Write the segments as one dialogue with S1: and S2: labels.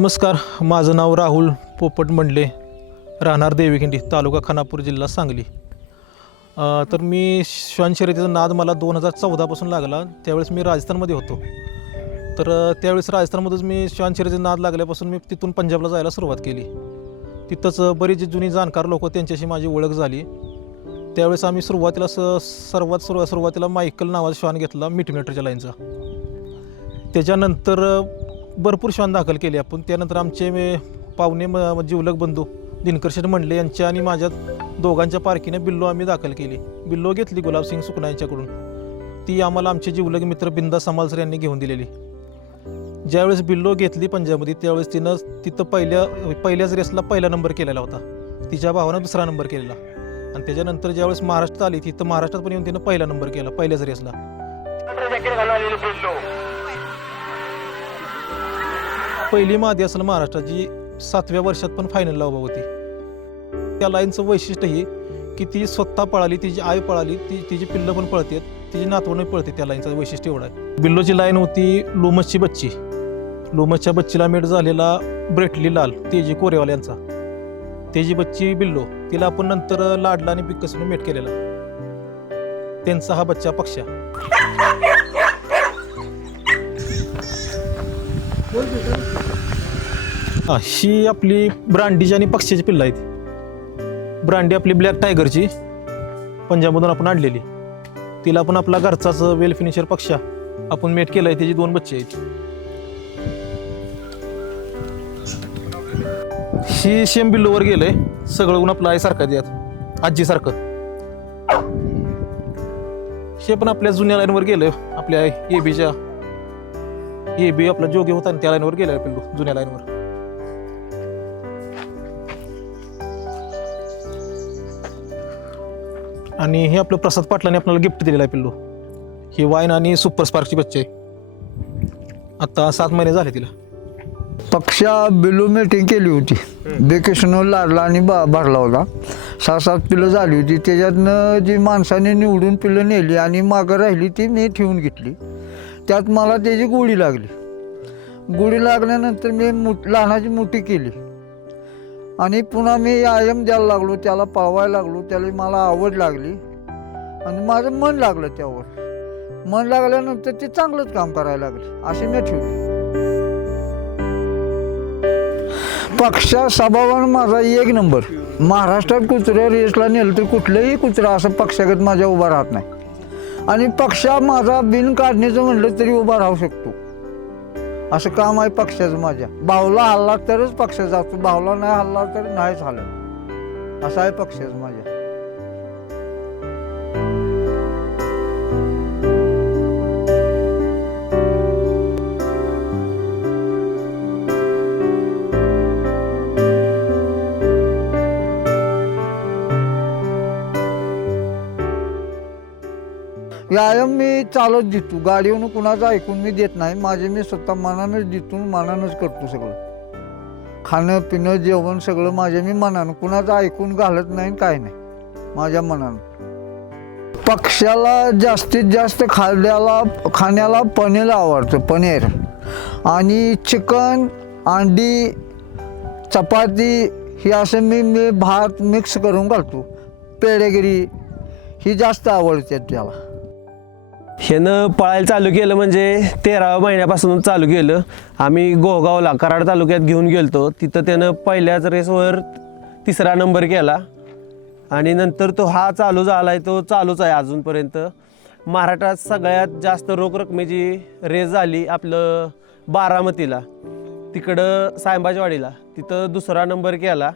S1: नमस्कार माझं नाव राहुल पोपट मंडले राहणार देवीखिंडी तालुका खानापूर जिल्हा सांगली. तर मी श्वान शर्यतीचा नाद मला दोन हजार चौदापासून लागला त्यावेळेस मी राजस्थानमध्ये होतो. तर त्यावेळेस राजस्थानमध्येच मी श्वान शर्यतीचा नाद लागल्यापासून मी तिथून पंजाबला जायला सुरुवात केली. तिथंच बरीच जुनी जाणकार लोक त्यांच्याशी माझी ओळख झाली. त्यावेळेस आम्ही सुरुवातीला स सर्वात सुरुवात सुरुवातीला मायकल नावाचा श्वान घेतला मीटमीटरच्या लाईनचा. त्याच्यानंतर भरपूर श्वान दाखल केले आपण. त्यानंतर आमचे पाहुणे म- जिवलग बंधू दिनकर शेठ मंडले यांच्या आणि माझ्या दोघांच्या पारखीने बिल्लो आम्ही दाखल केली. बिल्लो घेतली गुलाबसिंग सुकना यांच्याकडून ती आम्हाला आमचे जिवलग मित्र बिंदा समालसर यांनी घेऊन दिलेली. ज्यावेळेस बिल्लो घेतली पंजाबमध्ये त्यावेळेस तिनं तिथं पहिल्या पहिल्याच रेसला पहिला नंबर केलेला होता. तिच्या भावानं दुसरा नंबर केलेला. आणि त्याच्यानंतर ज्यावेळेस महाराष्ट्रात आली तिथं महाराष्ट्रात पण येऊन तिनं पहिला नंबर केला पहिल्याच रेसला. पहिली मादी असेल महाराष्ट्राची सातव्या वर्षात पण फायनलला उभा होती. त्या लाईनचं वैशिष्ट्य हे की ती स्वतः पळाली तिची आई पळाली ती तिची पिल्लं पण पळतात तिची नातवंड पळते त्या लाईनचं वैशिष्ट्य एवढं. आहे बिल्लोची लाईन होती लोमसची बच्ची. लोमसच्या बच्चीला मेट झालेला ब्रेटली लाल तेजी कोरेवाल्यांचा तेजी बच्ची बिल्लो तिला आपण नंतर लाडला आणि पिक्कसने मेट केलेला. त्यांचा हा बच्चा पक्षा हा ही आपली ब्रांडीची आणि पक्षीची पिल्लं आहेत. ब्रांडी आपली ब्लॅक टायगरची पंजाबमधून आपण आणलेली. तिला पण आपला घरचाच वेल फिनिशर पक्षा आपण मेट केलाय त्याची दोन बच्चे आहेत. ही शेम बिल्लोवर गेलंय सगळं ऊन आपलं आईसारखं देत आजीसारखं. हे पण आपल्या जुन्या लाईनवर गेलं आपल्या ए ए बी आपला जोगी होता आणि त्या लाईनवर गेलाय पिल्लू जुन्या लाईनवर. आणि हे आपलं प्रसाद पाटलाने आपल्याला गिफ्ट दिलेलं आहे पिल्लू. ही वाईन आणि सुपर स्पार्कची बच्चे आहे. आता सात महिने झाले तिला.
S2: पक्षा बिलो मीटिंग केली होती. बेकेशनवर लाडला आणि बा भरला होता. सहा सात पिलं झाली होती. त्याच्यातनं जी माणसाने निवडून पिलं नेली आणि मागं राहिली ती मी ठेवून घेतली. त्यात मला त्याची गोळी लागली. गोळी लागल्यानंतर मी मुठ लहानाची मोठी केली. आणि पुन्हा मी आयम द्यायला लागलो त्याला पळवायला लागलो त्याला मला आवड लागली. आणि माझं मन लागलं त्यावर. मन लागल्यानंतर ते चांगलंच काम करायला लागले असे मी ठेवले. पक्षा स्वभावानं माझा एक नंबर. महाराष्ट्रात कुत्र्या रेसला नेलं तर कुठलंही कुत्रा असं पक्षागत माझ्या उभा राहत नाही. आणि पक्षा माझा बिन काढण्याचं म्हणलं तरी उभा राहू शकतो. असं काम आहे पक्षाचं माझ्या. बाहुला हल्ला तरच पक्ष जातो. भावला नाही हल्ला तर नाहीच हलत असं आहे पक्षाचं माझ्या. व्यायाम मी चालत देतो गाडीवरून कुणाचं ऐकून मी देत नाही. माझे मी स्वतः मनानंच देतो मनानंच करतो सगळं. खाणं पिणं जेवण सगळं माझ्या मी मनानं. कुणाचं ऐकून घालत नाही काय नाही. माझ्या मनानं. पक्ष्याला जास्तीत जास्त खाद्याला खाण्याला पनीर आवडतं पनीर. आणि चिकन अंडी चपाती हे असं मी मी भात मिक्स करून घालतो. पेडेगिरी ही जास्त आवडते त्याला.
S3: ह्यानं पळायला चालू केलं म्हणजे तेराव्या महिन्यापासून चालू केलं. आम्ही गोगावला कराड तालुक्यात घेऊन गेलतो. तिथं त्यानं पहिल्याच रेसवर तिसरा नंबर केला. आणि नंतर तो हा चालू झाला आहे तो चालूच आहे अजूनपर्यंत. महाराष्ट्रात सगळ्यात जास्त रोख रकमेची रेस झाली आपलं बारामतीला. तिकडं सायंबाजवाडीला तिथं दुसरा नंबर केला.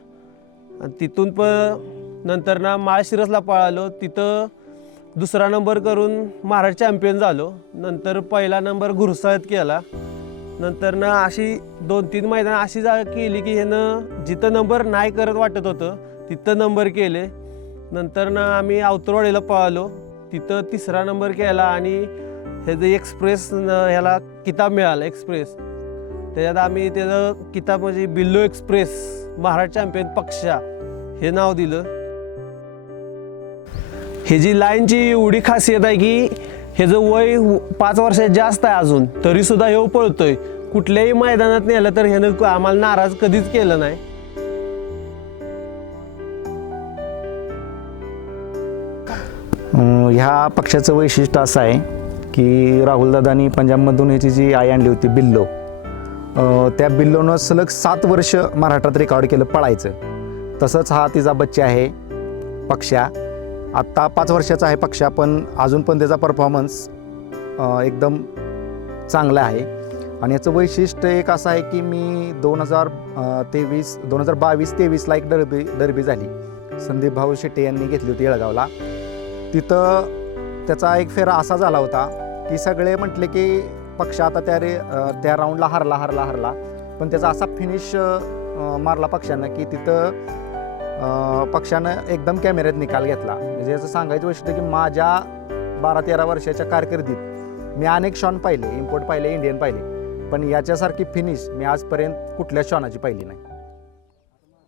S3: आणि तिथून पण नंतर ना माळशिरसला पळालो. तिथं दुसरा नंबर करून महाराष्ट्र चॅम्पियन झालो. नंतर पहिला नंबर घुरसाळत केला. नंतर ना अशी दोन तीन मैदान अशी जा केली की ह्यानं जिथं नंबर नाही करत वाटत होतं तिथं नंबर केले. नंतर ना आम्ही अवतरवाडीला पळालो. तिथं तिसरा नंबर केला आणि ह्याचं एक्सप्रेस ह्याला किताब मिळाला एक्सप्रेस त्याच्यात आम्ही त्याचं किताब म्हणजे बिल्लो एक्सप्रेस महाराष्ट्र चॅम्पियन पक्षा हे नाव दिलं. हे जी लाईनची एवढी खासियत आहे की ह्याचं वय पाच वर्षात जास्त आहे अजून तरी सुद्धा हे पळतोय कुठल्याही मैदानात नेलं तर ह्यानं आम्हाला नाराज कधीच केलं नाही.
S4: ह्या पक्षाचं वैशिष्ट्य असं आहे की राहुलदादांनी पंजाबमधून ह्याची जी आई आणली होती बिल्लो त्या बिल्लोनं सलग सात वर्ष महाराष्ट्रात रेकॉर्ड केलं पळायचं. तसंच हा तिचा बच्चा आहे पक्षा. आत्ता पाच वर्षाचा आहे पक्ष पण अजून पण त्याचा परफॉर्मन्स एकदम चांगला आहे. आणि याचं वैशिष्ट्य एक असं आहे की मी दोन हजार तेवीस दोन हजार बावीस तेवीसला एक डरबी डरबी झाली. संदीप भाऊ शेट्टे यांनी घेतली होती येळगावला. तिथं त्याचा एक फेरा असा झाला होता की सगळे म्हटले की पक्ष आता त्या रे त्या राऊंडला हरला हरला हरला. पण त्याचा असा फिनिश मारला पक्षानं की तिथं पक्षानं एकदम कॅमेऱ्यात निकाल घेतला. म्हणजे याचं सांगायचं वैशिष्ट्य की माझ्या बारा तेरा वर्षाच्या कारकिर्दीत मी अनेक शॉन पाहिले इम्पोर्ट पाहिले इंडियन पाहिले. पण याच्यासारखी फिनिश मी आजपर्यंत कुठल्याच शॉनाची पाहिली नाही.